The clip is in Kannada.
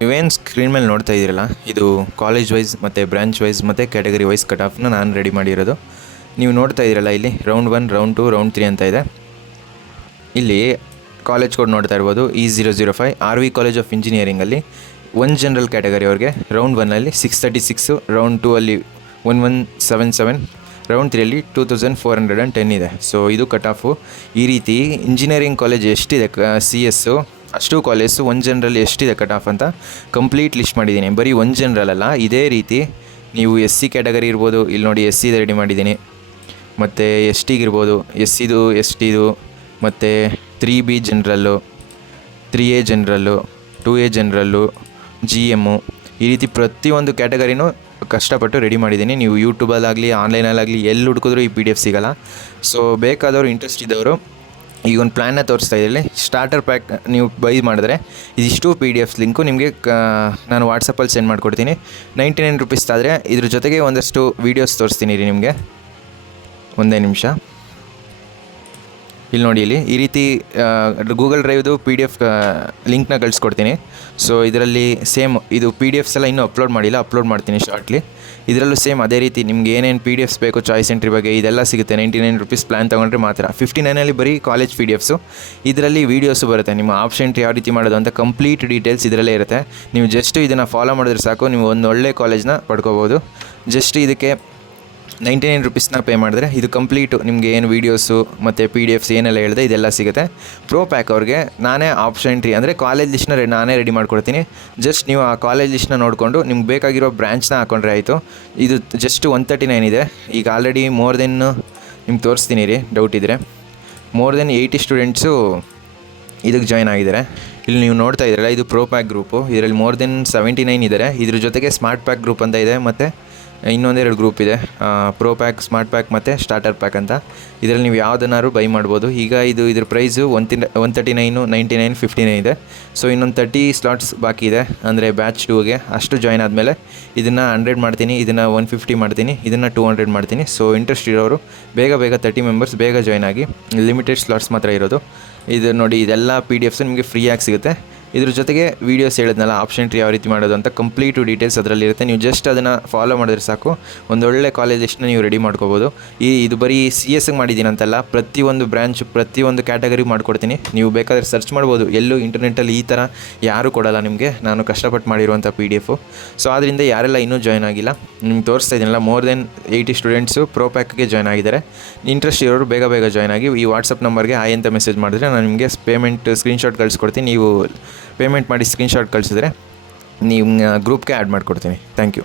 ನೀವೇನು ಸ್ಕ್ರೀನ್ ಮೇಲೆ ನೋಡ್ತಾ ಇದ್ದೀರಲ್ಲ, ಇದು ಕಾಲೇಜ್ ವೈಸ್ ಮತ್ತು ಬ್ರಾಂಚ್ ವೈಸ್ ಮತ್ತು ಕ್ಯಾಟಗರಿ ವೈಸ್ ಕಟ್ ಆಫ್ನ ನಾನು ರೆಡಿ ಮಾಡಿರೋದು. ನೀವು ನೋಡ್ತಾ ಇದ್ದೀರಲ್ಲ, ಇಲ್ಲಿ ರೌಂಡ್ 1, ರೌಂಡ್ 2, ರೌಂಡ್ 3 ಅಂತ ಇದೆ. ಇಲ್ಲಿ ಕಾಲೇಜ್ ಕೋಡ್ ನೋಡ್ತಾ ಇರ್ಬೋದು, E005 RV ಕಾಲೇಜ್ ಆಫ್ ಇಂಜಿನಿಯರಿಂಗಲ್ಲಿ 1 ಜನರಲ್ ಕ್ಯಾಟಗರಿ ಅವ್ರಿಗೆ ರೌಂಡ್ 1ಅಲ್ಲಿ 636, ರೌಂಡ್ 2ಅಲ್ಲಿ 1177, ರೌಂಡ್ 3ಅಲ್ಲಿ 2410 ಇದೆ. ಸೊ ಇದು ಕಟ್ ಆಫು. ಈ ರೀತಿ ಇಂಜಿನಿಯರಿಂಗ್ ಕಾಲೇಜ್ ಎಷ್ಟಿದೆ CS ಅಷ್ಟು ಕಾಲೇಜು 1 ಜನರಲ್ ಎಷ್ಟಿದೆ ಕಟ್ ಆಫ್ ಅಂತ ಕಂಪ್ಲೀಟ್ ಲಿಸ್ಟ್ ಮಾಡಿದ್ದೀನಿ. ಬರೀ 1 ಜನರಲ್ ಅಲ್ಲ, ಇದೇ ರೀತಿ ನೀವು SC ಕ್ಯಾಟಗರಿ ಇರ್ಬೋದು. ಇಲ್ಲಿ ನೋಡಿ SC ರೆಡಿ ಮಾಡಿದ್ದೀನಿ, ಮತ್ತು STಗಿರ್ಬೋದು, SCದು STದು, ಮತ್ತು 3B ಜನರಲ್ಲು, 3A ಜನರಲ್ಲು, 2A ಜನರಲ್ಲು, GM, ಈ ರೀತಿ ಪ್ರತಿಯೊಂದು ಕ್ಯಾಟಗರಿನೂ ಕಷ್ಟಪಟ್ಟು ರೆಡಿ ಮಾಡಿದ್ದೀನಿ. ನೀವು ಯೂಟ್ಯೂಬಲ್ಲಾಗಲಿ ಆನ್ಲೈನಲ್ಲಾಗಲಿ ಎಲ್ಲಿ ಹುಡುಕಿದ್ರೂ ಈ PDF ಸಿಗೋಲ್ಲ. ಸೊ ಬೇಕಾದವರು, ಇಂಟ್ರೆಸ್ಟ್ ಇದ್ದವರು ಈಗ ಒಂದು ಪ್ಲ್ಯಾನ್ನ ತೋರಿಸ್ತಾ ಇದ್ದೀನಿ. ಸ್ಟಾರ್ಟರ್ ಪ್ಯಾಕ್ ನೀವು ಬೈ ಮಾಡಿದ್ರೆ ಇದಿಷ್ಟು PDF ಲಿಂಕು ನಿಮಗೆ ನಾನು ವಾಟ್ಸಪ್ಪಲ್ಲಿ ಸೆಂಡ್ ಮಾಡಿಕೊಡ್ತೀನಿ. 99 ರೂಪೀಸ್ ಆದರೆ ಇದ್ರ ಜೊತೆಗೆ ಒಂದಷ್ಟು ವೀಡಿಯೋಸ್ ತೋರಿಸ್ತೀನಿ ರೀ ನಿಮಗೆ. ಒಂದೇ ನಿಮಿಷ. ಇಲ್ಲಿ ನೋಡಿ, ಇಲ್ಲಿ ಈ ರೀತಿ ಗೂಗಲ್ ಡ್ರೈವ್ದು PDF ಲಿಂಕ್ನ ಕಳಿಸ್ಕೊಡ್ತೀನಿ. ಸೊ ಇದರಲ್ಲಿ ಸೇಮ್ ಇದು PDFs ಎಲ್ಲ ಇನ್ನೂ ಅಪ್ಲೋಡ್ ಮಾಡಿಲ್ಲ, ಅಪ್ಲೋಡ್ ಮಾಡ್ತೀನಿ ಶಾರ್ಟ್ಲಿ. ಇದರಲ್ಲೂ ಸೇಮ್ ಅದೇ ರೀತಿ ನಿಮ್ಗೆ ಏನೇನು PDFs ಬೇಕು, ಚಾಯ್ಸ್ ಎಂಟ್ರಿ ಬಗ್ಗೆ ಇದೆಲ್ಲ ಸಿಗುತ್ತೆ. 99 ರೂಪೀಸ್ ಪ್ಲ್ಯಾನ್ ತೊಗೊಂಡ್ರೆ ಮಾತ್ರ. 59ಅಲ್ಲಿ ಬರೀ ಕಾಲೇಜ್ PDFs, ಇದರಲ್ಲಿ ವೀಡಿಯೋಸು ಬರುತ್ತೆ. ನಿಮ್ಮ ಆಪ್ಷನ್ ಎಂಟ್ರಿ ಯಾವ ರೀತಿ ಮಾಡೋದು ಅಂತ ಕಂಪ್ಲೀಟ್ ಡೀಟೇಲ್ಸ್ ಇದರಲ್ಲೇ ಇರುತ್ತೆ. ನೀವು ಜಸ್ಟ್ ಇದನ್ನು ಫಾಲೋ ಮಾಡಿದ್ರೆ ಸಾಕು, ನೀವು ಒಂದು ಒಳ್ಳೆ ಕಾಲೇಜ್ನ ಪಡ್ಕೋಬೋದು. ಜಸ್ಟ್ ಇದಕ್ಕೆ 99 ರೂಪೀಸ್ನ ಪೇ ಮಾಡಿದ್ರೆ ಇದು ಕಂಪ್ಲೀಟು ನಿಮಗೆ ಏನು ವೀಡಿಯೋಸು ಮತ್ತು PDFs ಏನೆಲ್ಲ ಹೇಳಿದೆ ಇದೆಲ್ಲ ಸಿಗುತ್ತೆ. ಪ್ರೋ ಪ್ಯಾಕ್ ಅವ್ರಿಗೆ ನಾನೇ ಆಪ್ಷನ್ ಎಂಟ್ರಿ ಅಂದರೆ ಕಾಲೇಜ್ ಲಿಸ್ಟ್ನ ನಾನೇ ರೆಡಿ ಮಾಡ್ಕೊಡ್ತೀನಿ. ಜಸ್ಟ್ ನೀವು ಆ ಕಾಲೇಜ್ ಲಿಸ್ಟ್ನ ನೋಡಿಕೊಂಡು ನಿಮ್ಗೆ ಬೇಕಾಗಿರೋ ಬ್ರ್ಯಾಂಚ್ನ ಹಾಕೊಂಡ್ರೆ ಆಯಿತು. ಇದು ಜಸ್ಟ್ 139 ಇದೆ. ಈಗ ಆಲ್ರೆಡಿ ಮೋರ್ ದೆನ್ ನಿಮ್ಗೆ ತೋರಿಸ್ತೀನಿ ರೀ, ಡೌಟ್ ಇದ್ದರೆ ಮೋರ್ ದೆನ್ 80 ಸ್ಟೂಡೆಂಟ್ಸು ಇದಕ್ಕೆ ಜಾಯ್ನ್ ಆಗಿದ್ದಾರೆ. ಇಲ್ಲಿ ನೀವು ನೋಡ್ತಾ ಇದ್ದೀರಲ್ಲ, ಇದು ಪ್ರೋ ಪ್ಯಾಕ್ ಗ್ರೂಪು. ಇದರಲ್ಲಿ ಮೋರ್ ದೆನ್ 79 ಇದ್ದಾರೆ. ಇದ್ರ ಜೊತೆಗೆ ಸ್ಮಾರ್ಟ್ ಪ್ಯಾಕ್ ಗ್ರೂಪ್ ಅಂತ ಇದೆ, ಮತ್ತು ಇನ್ನೊಂದೆರಡು ಗ್ರೂಪ್ ಇದೆ, ಪ್ರೋ ಪ್ಯಾಕ್, ಸ್ಮಾರ್ಟ್ ಪ್ಯಾಕ್ ಮತ್ತು ಸ್ಟಾರ್ಟರ್ ಪ್ಯಾಕ್ ಅಂತ. ಇದರಲ್ಲಿ ನೀವು ಯಾವುದನ್ನಾರು ಬೈ ಮಾಡ್ಬೋದು. ಈಗ ಇದ್ರ ಪ್ರೈಸು 139, 99, 59 ಇದೆ. ಸೊ ಇನ್ನೊಂದು 30 ಸ್ಲಾಟ್ಸ್ ಬಾಕಿ ಇದೆ, ಅಂದರೆ ಬ್ಯಾಚ್ 2ಗೆ. ಅಷ್ಟು ಜಾಯ್ನ್ ಆದಮೇಲೆ ಇದನ್ನು 100 ಮಾಡ್ತೀನಿ, ಇದನ್ನು 150 ಮಾಡ್ತೀನಿ, ಇದನ್ನು 200 ಮಾಡ್ತೀನಿ. ಸೊ ಇಂಟ್ರೆಸ್ಟ್ ಇರೋರು ಬೇಗ 30 ಮೆಂಬರ್ಸ್ ಬೇಗ ಜಾಯ್ನ್ ಆಗಿ. ಲಿಮಿಟೆಡ್ ಸ್ಲಾಟ್ಸ್ ಮಾತ್ರ ಇರೋದು. ಇದು ನೋಡಿ, ಇದೆಲ್ಲ PDFs ನಿಮಗೆ ಫ್ರೀಯಾಗಿ ಸಿಗುತ್ತೆ. ಇದ್ರ ಜೊತೆಗೆ ವೀಡಿಯೋಸ್ ಹೇಳಿದ್ನಲ್ಲ, ಆಪ್ಷನ್ ಎಂಟ್ರಿ ಯಾವ ರೀತಿ ಮಾಡೋದು ಅಂತ ಕಂಪ್ಲೀಟು ಡೀಟೇಲ್ಸ್ ಅದರಲ್ಲಿರುತ್ತೆ. ನೀವು ಜಸ್ಟ್ ಅದನ್ನು ಫಾಲೋ ಮಾಡಿದ್ರೆ ಸಾಕು, ಒಂದೊಳ್ಳೆ ಕಾಲೇಜ್ ಲಿಸ್ಟ್ನ ನೀವು ರೆಡಿ ಮಾಡ್ಕೋಬೋದು. ಇದು ಬರೀ CSಗೆ ಮಾಡಿದ್ದೀನಿ ಅಂತಲ್ಲ, ಪ್ರತಿಯೊಂದು ಬ್ರ್ಯಾಂಚ್, ಪ್ರತಿಯೊಂದು ಕ್ಯಾಟಗರಿ ಮಾಡಿಕೊಡ್ತೀನಿ. ನೀವು ಬೇಕಾದರೆ ಸರ್ಚ್ ಮಾಡ್ಬೋದು. ಎಲ್ಲೂ ಇಂಟರ್ನೆಟ್ಟಲ್ಲಿ ಈ ಥರ ಯಾರೂ ಕೊಡೋಲ್ಲ ನಿಮಗೆ, ನಾನು ಕಷ್ಟಪಟ್ಟು ಮಾಡಿರುವಂಥ PDF. ಸೊ ಆದ್ದರಿಂದ ಯಾರೆಲ್ಲ ಇನ್ನೂ ಜಾಯ್ನ್ ಆಗಿಲ್ಲ, ನಿಮ್ಗೆ ತೋರಿಸ್ತಾ ಇದ್ದೀನಲ್ಲ, ಮೋರ್ ದೆನ್ 80 ಸ್ಟೂಡೆಂಟ್ಸು ಪ್ರೋ ಪ್ಯಾಕ್ಗೆ ಜಾಯ್ನ್ ಆಗಿದ್ದಾರೆ. ಇಂಟ್ರೆಸ್ಟ್ ಇರೋರು ಬೇಗ ಜಾಯ್ನ್ ಆಗಿ ಈ ವಾಟ್ಸಪ್ ನಂಬರ್ಗೆ ಹಾಯ್ ಅಂತ ಮೆಸೇಜ್ ಮಾಡಿದ್ರೆ ನಾನು ನಿಮಗೆ ಪೇಮೆಂಟ್ ಸ್ಕ್ರೀನ್ಶಾಟ್ ಕಳಿಸ್ಕೊಡ್ತೀನಿ. ನೀವು ಪೇಮೆಂಟ್ ಮಾಡಿ ಸ್ಕ್ರೀನ್ಶಾಟ್ ಕಳಿಸಿದ್ರೆ ನೀವು ಗ್ರೂಪ್ಗೆ ಆ್ಯಡ್ ಮಾಡಿಕೊಡ್ತೀನಿ. Thank you.